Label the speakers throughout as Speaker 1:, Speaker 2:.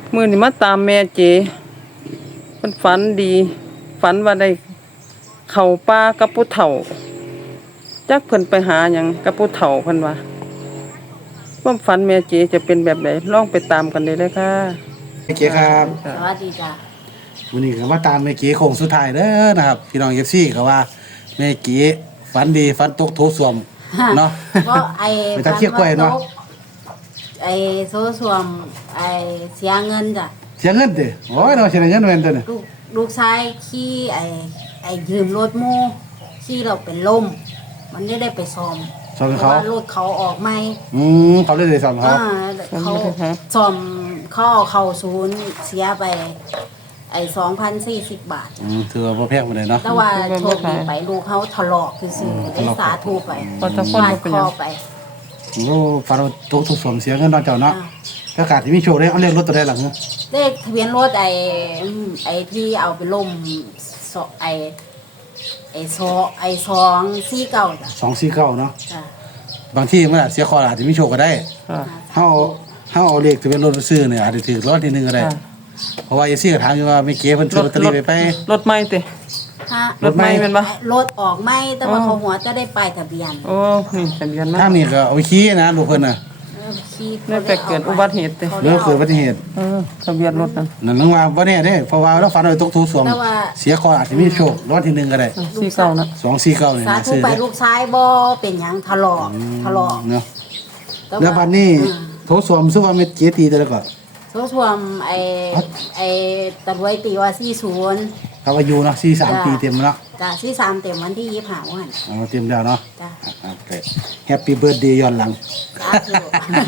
Speaker 1: มื้อนี้มาตามแม่เจเพิ่นฝันดี ฝันว่าได้เข้าป่ากับผู้เฒ่าจักเพิ่นไปหาหยังกับผู้เฒ่าเพิ่นว่าความฝันแม่เจจะเป็นแบบใดลองไปตามกันเลยค่ะ
Speaker 2: แม่เก๋ครับ
Speaker 3: สวัสดีจ้ะ
Speaker 2: วันนี้ก็มาตามแม่เก๋โค้งสุดท้ายเด้อนะครับพี่น้อง FC ก็ว่าแม่เก๋ฝันดีฝันตกโถส้วมเนาะ
Speaker 3: เพราะไอ้
Speaker 2: ไปทำเขี้ยวกล้วยเนาะ
Speaker 3: ไอ้โซสวมไอ้เสียเงินจ้ะ
Speaker 2: เสียเงินติโอ้ยเนาะเสียเงินแม่นตัวน่ะ
Speaker 3: ลูกชายขี่ไอ้ยืมรถหมู่ขี่เราเป็นลมมันได้ไปซ่อม
Speaker 2: สอน
Speaker 3: เพ
Speaker 2: เขา
Speaker 3: ราะว่ารถเขาออกไม่
Speaker 2: เขาเลยได้สอนเขา
Speaker 3: เขาซ่อมเขาเอาเข้าศูนย์เสียไปไอ้2,040 บาท
Speaker 2: ถือว่าบ่แพงปานใดเนาะ
Speaker 3: แต่ว่าโชคดีไปลูกเขาถลอกคือซื้อได้สาธุไป
Speaker 1: พอจะคน
Speaker 3: ฟาด
Speaker 1: บ่เป็น
Speaker 3: ค
Speaker 1: หยั
Speaker 3: อง ไป
Speaker 2: โอ้ฝันว่าตกโถส้วมเสียเงินเนาะเจ้าเนาะ
Speaker 3: อ่า
Speaker 2: ก็ขาดที่มีโชคได้เอาเลขรถตัวใดหลัง
Speaker 3: เลขทะเบียนรถไอ้ที่เอาไปล่มสไอ้249จ้ะ
Speaker 2: 249เนาะ
Speaker 3: จ้ะ
Speaker 2: บางที่มันอาจเสียคออาจจะมีโชคก็ได้
Speaker 1: ค่ะ
Speaker 2: เฮาเอาเลขทะเบียนรถไปซื้อเนี่ยอาจจะถือรถที่หนึงก็ได้
Speaker 1: ค่ะ
Speaker 2: เพราะว่าFCก็ถามอยู่ว่าแม่เก๋เพิ่นซื้อลอตเตอรี่ไป
Speaker 1: รถใหม่ติ
Speaker 3: ฮะ
Speaker 1: รถใหม่แม่นบ่
Speaker 3: รถออกไม่แต่ว่า
Speaker 1: อ๋อ
Speaker 3: เขาหัวจะได้ป้ายทะเบียน
Speaker 1: โอ้นี่ทะเบียนมา
Speaker 2: ทางนี้ก็เอาไปขี่นะลูกเพิ่นน่ะ
Speaker 3: ขี่
Speaker 1: แล้วแต่เกิดอุบัติเหตุติ
Speaker 2: เรื่องเกิดอุบัติเหตุ
Speaker 1: ทะเบียนรถนั่น
Speaker 2: นั่นนึกว่าบ่แน่เด้เพราะว่าเราฝันว่าตกถูสวม
Speaker 3: แต่ว่า
Speaker 2: เสียคออาจจะมีโชครางวัลที่หนึ่งก็ได้
Speaker 1: 49นะ
Speaker 2: 249นี่
Speaker 3: สา
Speaker 2: นะ
Speaker 3: ธุ
Speaker 2: ซื้อ
Speaker 3: ไป
Speaker 2: ได้
Speaker 3: ลูกชายบ่เป็นหยังถลอก
Speaker 2: เนาะ
Speaker 3: แต่
Speaker 2: แล้วบัดนี้โถสวมซึ่งว่าเม็ดเจตีแต่ละก็
Speaker 3: โซชวมไอ้ตะรวยตีว่า40
Speaker 2: ครับอายุเนาะ43ปีเต็มเนาะ
Speaker 3: จ้ะ43เต็มวันที่25วัน
Speaker 2: เอาเต็มแล้วเนาะ
Speaker 3: จ้ะ
Speaker 2: โอเคแฮปปี้เบิร์ดเดย์ย้อนหลัง
Speaker 3: สาธุ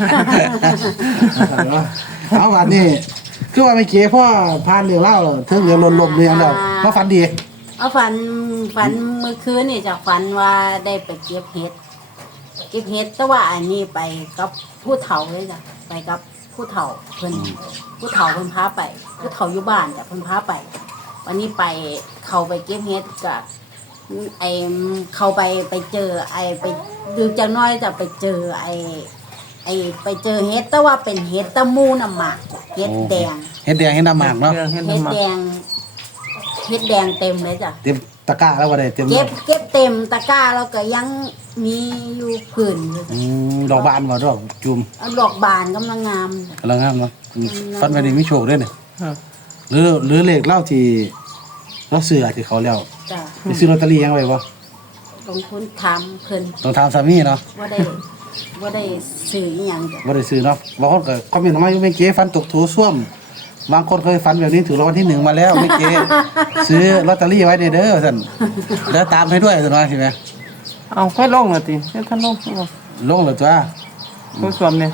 Speaker 2: เอาบัดนี้คือว่าไม่เก๋พ่อผ่านเรื่องเล่าถึงเรื่องลมๆเรื่องแล้วมาฝันดี
Speaker 3: เอาฝันเมื่อคืนนี่จากฝันว่าได้ไปเก็บเห็ดแต่ว่าอันนี้ไปกับผู้เฒ่าเลยจ้ะไปกับผู้เฒ่าเพิ่นพาไปผู้เฒ่าอยู่บ้านจ้ะเพิ่นพาไป วันนี้ไปเขาไปเก็บเห็ดกับไอเขาไปเจอไอไปดูจังน้อยจะไปเจอไอไปเจอเห็ดแต่ว่าเป็นเห็ดตะมูน้ำหมากจ้ะเห็ดแดง
Speaker 2: เฮ็ดแดงเฮ็ดน้ำหมากเนาะ
Speaker 1: เห็น
Speaker 3: เห็ด
Speaker 1: มา
Speaker 3: แดงเต็มเลยจ้ะ
Speaker 2: เต็มตะกร้าแล้วบ่ได้เต็ม
Speaker 3: เก็บเต็มตะกร้าแล้วก็ยังมีอยู่ผืนอยู่
Speaker 2: ดอกบานบ่ดอกจุ่ม
Speaker 3: เอาดอกบานกำลังงาม
Speaker 2: กำลังงามเนาะฝันว่าได้มีโชคด้วยเนี่ย
Speaker 1: ค่ะ
Speaker 2: หรือเลขเล่าที่เราซื้ออาจจะเขาแล้ว
Speaker 3: จ้ะ
Speaker 2: ไปซื้อลอตเตอรี่ยังไว้บ่
Speaker 3: ลงทุนทำเพิ่น
Speaker 2: ต้องถามสามีเนาะ
Speaker 3: ว่าได้ซื้ออหย่างจ้ะ
Speaker 2: บ่ได้ซื้อเนาะบางคนก็คอมเมนต์มาอยู่ไม่เก๋ฟันตกถูส้วมบางคนเคยฝันแบบนี้ถูกรางวัลที่1มาแล้วไม่เก๋ซื้อลอตเตอรี่ไว้เด้อซั่นแล้วตามให้ด้วยซั่นว่าใช่ไหม
Speaker 1: เอาค่อยลงล่ะติเฮ็ดท่านลงบ่
Speaker 2: ลงแล้วจ้า
Speaker 1: ผู้สวมเนี่ย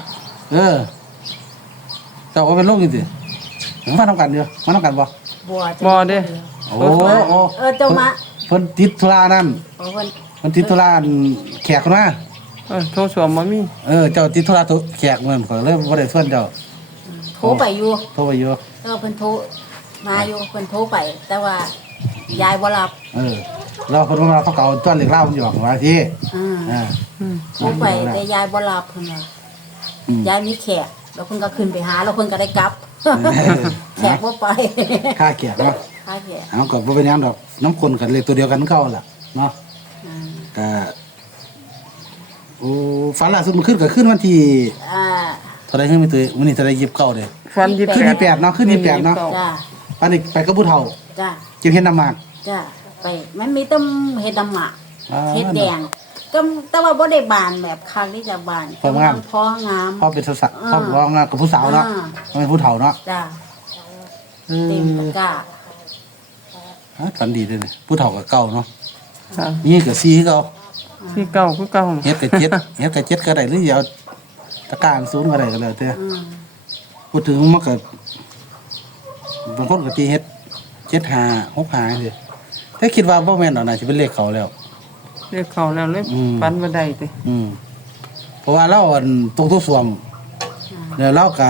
Speaker 2: เจ้าก็เป็นลงจริงๆมาทำกันเด้อมาทำกันบ่
Speaker 3: บัวจ้ะ
Speaker 1: บ่เด้
Speaker 2: โอ้โอ้
Speaker 3: เจ้ามา
Speaker 2: เพิ่นติดธุระนั่น
Speaker 3: โอ้เพิ่น
Speaker 2: เพิ่นติดธุระแขกคนมา
Speaker 1: โทรสวมบ่มี
Speaker 2: เจ้าติดธุระตัวแขกเหมือนข่อยเลยบ่ได้ส่วนเจ้า
Speaker 3: โทรไปอยู่
Speaker 2: โทรไปอยู่
Speaker 3: แต่ว่าเพิ่นโทรมาอยู่เพิ่นโทรไป แต่ว่ายายบ่รับ
Speaker 2: เราเพิ่นว่าเขาเก่าต้นเหล็กเหล้ามันอยู่ว่าที่
Speaker 3: อืม
Speaker 2: อ่า
Speaker 3: โทรไปแต่ยายบ่รับเพิ่นว่ายายมีแขกแล้วเพิ่นก็ขึ้นไปหาแล้วเพิ่นก็ได้กลับ แขกบ่ไป
Speaker 2: ค่าแขกเนาะ
Speaker 3: ค่าแขก
Speaker 2: เอาก็บ่เป็นหยังดอกน้ำคนกันเลขตัวเดียวกันเก่าล่ะเนาะ
Speaker 3: อืม
Speaker 2: ก็โอ้ฝันล่าสุดมันขึ้นก็ขึ้นวันที่
Speaker 3: อ่า
Speaker 2: เท่าใดขึ้นไปตัววันนี้เท่าใด29เด้
Speaker 1: ฟัน
Speaker 2: ขึ้น28เนาะขึ้น28เนาะ
Speaker 3: จ้า
Speaker 2: ปานนี้ไปกับผู้เฒ่า
Speaker 3: จ้า
Speaker 2: เก็บเฮ็ดน้ำหมาก
Speaker 3: จ้าไปมันมีแต่เฮ็ดดำหมาก
Speaker 2: อ่า
Speaker 3: เฮ็ดแดงก็แต่ว่าบ่ได้บานแบบครั้งที่จะบาน
Speaker 2: พองาม
Speaker 3: พองาม
Speaker 2: พ่อเป็นสาวพ่อร้องกับผู้สาวเนาะ
Speaker 3: อ่า
Speaker 2: เป็นผู้เฒ่าเนาะ
Speaker 3: จ้าเต็มตะกร้า
Speaker 2: ฝันดีเด้อนี่ผู้เฒ่าก็เก่าเนาะ
Speaker 1: ค่ะ
Speaker 2: นี่ก็4คือเก่า
Speaker 1: ที่เก่าคือเก่า
Speaker 2: เฮ็ดก็7เฮ็ดก็7ก็ได้หรือสิเอาตะกร้ารศูนย์ก็ได้ก็แล้วแต่
Speaker 3: อืม
Speaker 2: พูดถึงมันก็บางคนก็ตีเฮ็ด75 65จังซี่แต่คิดว่าบ่แม่นดอกน่าสิเป็นเลขเขาแล้ว
Speaker 1: เรียกเขาแล้วเลย
Speaker 2: อืม
Speaker 1: ฟันบ่ได้ติ
Speaker 2: เพราะว่าเราอันตรงทุกส่วมแล้วเราก็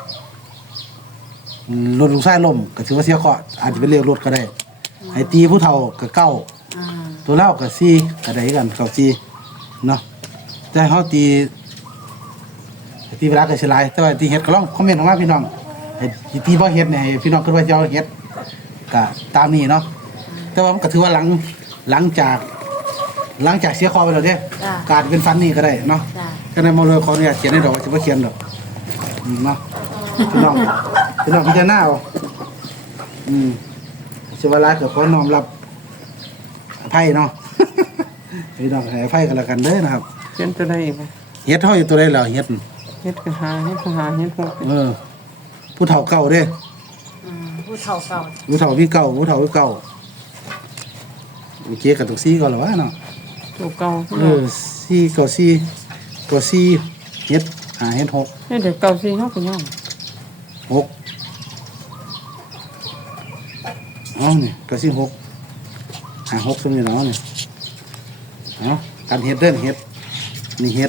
Speaker 2: รถลูกชายล้มก็ถือว่าเสียเคราะห์อาจจะเป็นเลขรถก็ได้ให้ตีผู้เฒ่าก็เก้า
Speaker 3: อ่า
Speaker 2: ตัวเราก็4ก็ได้กันเก้า4เนาะแต่เฮาตีเวลาก็สิหลายแต่ว่าตีเฮ็ดก็ลองคอมเมนต์ออกมาพี่น้องให้ที่บ่เฮ็ดเนี่ยให้พี่น้องคิดว่าจะเอาเฮ็ดก็ตามนี้เนาะแต่ว่ามันก็ถือว่าหลังจากเสียคอไปแล้วเด้
Speaker 3: จ้ะ
Speaker 2: การเป็นฟันนี่ก็ได้เนาะ
Speaker 3: จ้ะ
Speaker 2: ก็ในมาเลยขออนุญาตเขียนให้ดอกสิบ่เขียนดอกเนาะพี่น้องพิจารณาเอาสิว่าหลายก็ขอน้อมรับอภัยเนาะ พี่น้องให้อภัยกันแล้วกันเด้อนะครับ
Speaker 1: เขียนตัวใดอีกบ่
Speaker 2: เฮ็ดเฮาอยู่ตัวใดแล้วเฮ็ด
Speaker 1: เฮ็ดก็หาเฮ็ดก็หาเฮ็ดหก
Speaker 2: ผู้เฒ่าเก่าเด้
Speaker 3: ผู้เฒ่าเก่า
Speaker 2: ผู้เฒ่ามีเก่าผู้เฒ่ามีเก่าโอเคกับตุกซี่ก่อนแล้ววะเนาะ
Speaker 1: ตัวเก่า
Speaker 2: ซี่เก่าซี่เก่าซี่เฮ็ดเฮ็ดหก
Speaker 1: เฮ็ดเด็กเก่าสิเฮาก็ยอม
Speaker 2: หกนี่เก่าซี่หกหกสมัยเนาะนี่การเฮ็ดเด้อเฮ็ดนี่เฮ็ด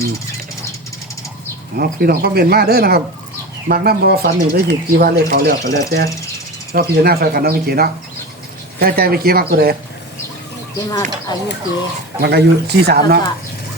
Speaker 2: พี่น้องคอมเมนต์มาเด้อนะครับมักนำบ่ว่าฝันนี่ได้สิกี่ว่าเลขเขาแล้วก็แล้วแต่เราพิจารณาใส่กันเนาะเมื่อกี้เนาะใจเมื่อกี้มักตัวใด
Speaker 3: เจ๊มาอายุเจ๊
Speaker 2: มันก็อายุ43เนาะ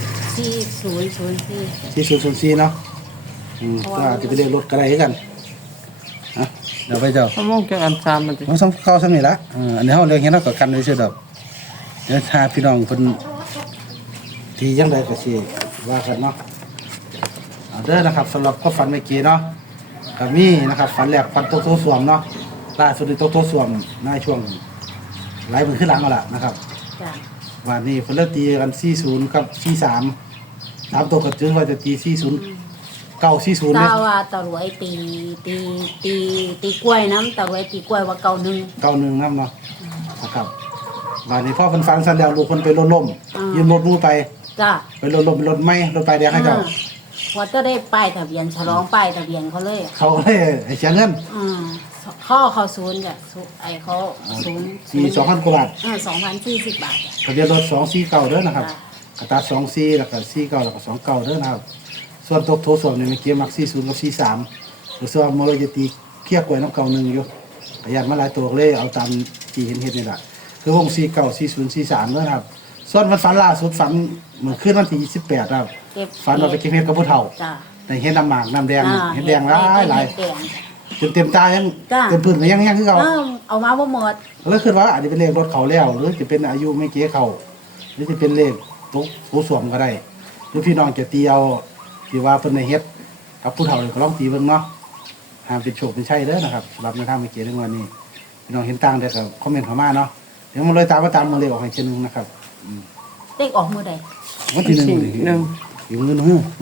Speaker 3: 4004
Speaker 2: 4004เนาะก็อาจจะไปเรียกรถก็ได้คือกันเดี๋ยวไปเจ้า
Speaker 1: ถ้ามองจากอัน3มันสิ
Speaker 2: เราเข้าซ้ำนี่ละอันนี้เฮาเรียกเห็นเนาะก็กันไว้ซื่อดอกเดี๋ยวถ้าพี่น้องเพิ่นที่ยังไดก็สิว่ากันเนาะเอาเด้อนะครับสำหรับความฝันเมื่อกี้เนาะก็มีนะครับฝันแรกฝันโตสวมเนาะล่าสุดนี่โตสวมในช่วงหลายมื้อขึ้นหลังเอาล่ะนะครับ
Speaker 3: จ้ะ
Speaker 2: วันนี้เพิ่นเลิกตีกัน40กับ43 3ตัวก็ถือว่าจะตี40 940
Speaker 3: ตา
Speaker 2: เนี่ย
Speaker 3: ว่าตะรวยตีกล้วยน้ำตะรวยตีกล้วยว่าเก่าหนึ่ง
Speaker 2: 91นำเนาะนะครับวันนี้พ่อเพิ่นฟังซั่นแล้วลูกเพิ่นไปรถล้มยืมรถมูไป
Speaker 3: จ้ะ
Speaker 2: ไปรถล้มเป็นรถไหม้รถไปแดงให้เจ้า
Speaker 3: พอจะได้ป้ายทะเบียนฉลองป้ายทะเบียนเขาเลย
Speaker 2: เขาก็เลยให้เสียเงิน
Speaker 3: เขาศูนย์จ้ะไอเขาศูนย์
Speaker 2: มี2,000กว่าบาท
Speaker 3: 2,040 บาทจ้ะ
Speaker 2: ทะเบียนรถ249เด้อนะครับ
Speaker 3: จ้ะ
Speaker 2: กระตัด24แล้วก็49แล้วก็29เด้อนะครับส่วนตกโทรส่วนนี่เมื่อกี้มัก40กับ43หรือส่วนโมโลจะตีเคียกกล้วยน้ำเก่า1อยู่ประหยัดมาหลายตัวเลยเอาตามที่เห็นเฮ็ดนี่ล่ะคือวง49 40 43เด้อนะครับส่วนวันฝันล่าสุดฝันเหมือนคืนวันที่28ครับ
Speaker 3: เก็บ
Speaker 2: ฝันว่าไปเก็บเห็ดกับผู้เฒ่า
Speaker 3: จ้ะ
Speaker 2: ในเห็ดน้ำหมากน้ำแดงเห็ดแดงหลาย
Speaker 3: เห็ดแดง
Speaker 2: จนเต็มตายัง
Speaker 3: จ้ะ
Speaker 2: เต็มพื้นก็ยังคือเก่า
Speaker 3: เอามาบ่หมด
Speaker 2: แล้วคือว่าอาจจะเป็นเลขรถเขาแล้วหรือจะเป็นอายุไม่เกี้เขาหรือจะเป็นเลขตุ๊กผู้สวมก็ได้หรือพี่น้องจะตีเอาที่ว่าเพิ่นในเฮ็ดกับผู้เฒ่าก็ลองตีเบิ่งเนาะห้ามเป็นโชคเป็นชัยเด้อนะครับสำหรับในทางไม่เกี้ในวันนี้พี่น้องเห็นต่างได้ก็คอมเมนต์เข้ามาเนาะเดี๋ยวมันเลยตามมาเลยออกให้เช่นนึงนะครับ
Speaker 3: เลขออกมื้อใด
Speaker 2: วันที่1อยู่เงิน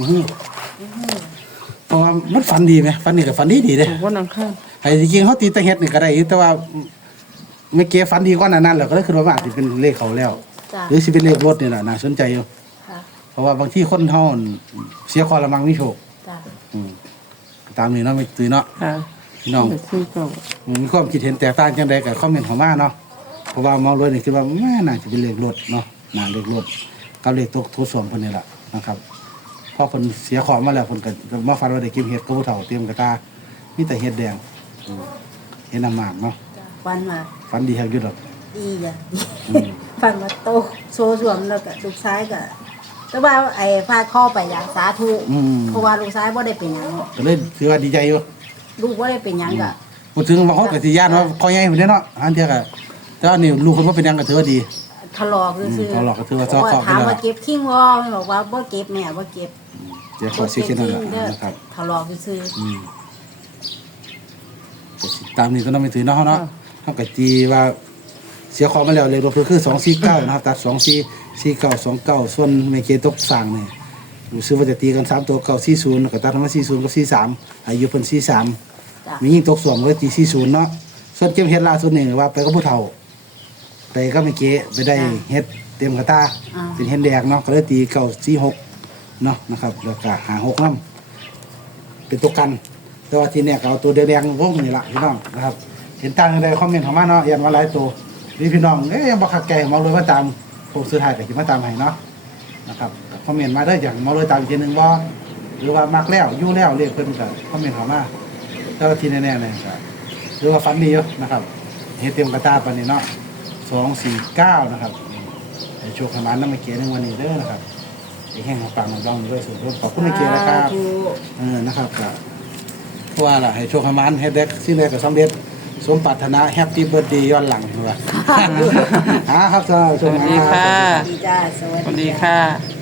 Speaker 2: เพราะว่ามันฝันดีไหมฝันนี่ก็ฝันดีเด้
Speaker 1: วันอังคาร
Speaker 2: ไอ้จริงๆเขาตีตะเฮ็ดนี่ก็ได้อยู่แต่ว่าไม่เก็บฝันดีกว่านั้นแล้วก็เลยคิดว่าอาจจะเป็นเลขเขาแล้ว
Speaker 3: จ้ะ
Speaker 2: หรือสิเป็นเลขรถนี่แหละน่าสนใจอยู่
Speaker 3: ค่ะ
Speaker 2: เพราะว่าบางที่คนเฮาเสียคอละมังมีโชค
Speaker 3: จ้ะ
Speaker 2: อืมตามนี้เนาะไม่ตื่นเนาะ
Speaker 1: ค่ะ
Speaker 2: พี่น้อง
Speaker 1: เด็กซื้อเก่า
Speaker 2: มีความคิดเห็นแตกต่างจังใดก็คอมเมนต์เข้ามาเนาะเพราะว่ามองเลยนี่คิดว่าแม่น่าจะเป็นเลขรถเนาะน่าเลขรถกับเลขตกทุสวมเพิ่นนี่แหละนะครับพอเพิ่นเสียของมาแล้วเพิ่นก็มาฟันว่าได้กินเห็ดกับผู้เฒ่าเตรียมกระตามีแต่เห็ดแดงเห็ดน้ำหมากเนาะ
Speaker 3: จ้ะฟันมา
Speaker 2: ฝันดีแฮกอยู่ดอก
Speaker 3: ดีจ้ะ
Speaker 2: อืม
Speaker 3: ฟันมาโตโซสวมแล้วก็ลูกซ้ายก็แต่ว่าไอ้ฟาดข้อไปอย่างสาธุ
Speaker 2: อืม
Speaker 3: เพราะว่าลูกซ้ายบ่ได้เป็นหยัง
Speaker 2: ก็เลยถือว่าดีใจอยู่
Speaker 3: ลูกบ่ได้เป็นหยังก็
Speaker 2: พูดถึงบางคนก็สิย่านว่าพ่อใหญ่พุ่นเนาะอันเดียวก็แต่ว่านี่ลูกเพิ่นบ่เป็นหยังก็ถือว่าดี
Speaker 3: ทะเลาะคือ
Speaker 2: ทะเลาะก็ถือว่า
Speaker 3: เพราะว่า
Speaker 2: เจ้าของ
Speaker 3: ถาม
Speaker 2: ไปแล้ว
Speaker 3: ว่าเก็บทิ้งบ่แม่บอกว่าบ่เก็บแม่บ่เก็บ
Speaker 2: เดี๋ยวขอสิแค่นั้นแหละ
Speaker 3: เด้อ
Speaker 2: นะครับ
Speaker 3: ทะเลาะคือ
Speaker 2: อืมก็สิตามนี้ก็ต้องไปถือเนาะเนาะเฮาก็ตีว่าเสียของมาแล้วเลยรวมคือ249นะครับตัด244929ส่วนแม่เกตกสร้างนี่รู้สึกว่าจะตีกัน3ตัว940แล้วก็ตัดมา40กับ43อายุเพิ่น43
Speaker 3: จ้ะ
Speaker 2: มียิ่งตกสวมเลยตี40เนาะส่วนเก็บเฮ็ดล่าสุดนี่ว่าไปกับผู้เฒ่า ไปก็ไม่เก๋ไปได้เฮ็ดเต็มกระตาเป็นเฮ็ดแดงเนาะก็เลยตี946เนาะนะครับแล้วก็56นำเป็นตัวกัน แต่ว่าทีเนี้ยก็เอาตัวแดงๆวงนี่ล่ะพี่น้องนะครับ เห็นต่างกันได้คอมเมนต์เข้ามาเนาะยันว่าหลายตัวนี่พี่น้องยังบ่คักใจเมาเลยว่าตามโพสต์สุดท้ายก็สิมาตามให้เนาะนะครับคอมเมนต์มาได้อย่างเมาเลยตามอีกทีนึงบ่หรือว่ามักแล้วอยู่แล้วเรียกเพิ่นก็คอมเมนต์เข้ามาแต่ว่าทีแน่ๆเนี่ยก็หรือว่าฝันดีอยู่นะครับเฮ็ดเต็มกระตาปานนี้เนาะ249นะครับให้โชคให้มานำมาเกียรในวันนี้เด้อนะครับไอ้แห่งของปังของดองด้วยสุดขอบคุณในเกียรนะครับ
Speaker 3: สาธุ
Speaker 2: นะครับก็ว่าล่ะให้โชคให้มันให้ได้สิ่งใดก็สำเร็จสมปรารถนาแฮปปี้เบิร์ธเดย์ย้อนหลังว่าครับสวัส
Speaker 1: สวัสดี
Speaker 2: ดี
Speaker 1: ค่ะ
Speaker 3: ดีจ้าสวัส
Speaker 1: สวัส
Speaker 3: ดี
Speaker 1: ดี
Speaker 3: จ้า
Speaker 1: ค่ะ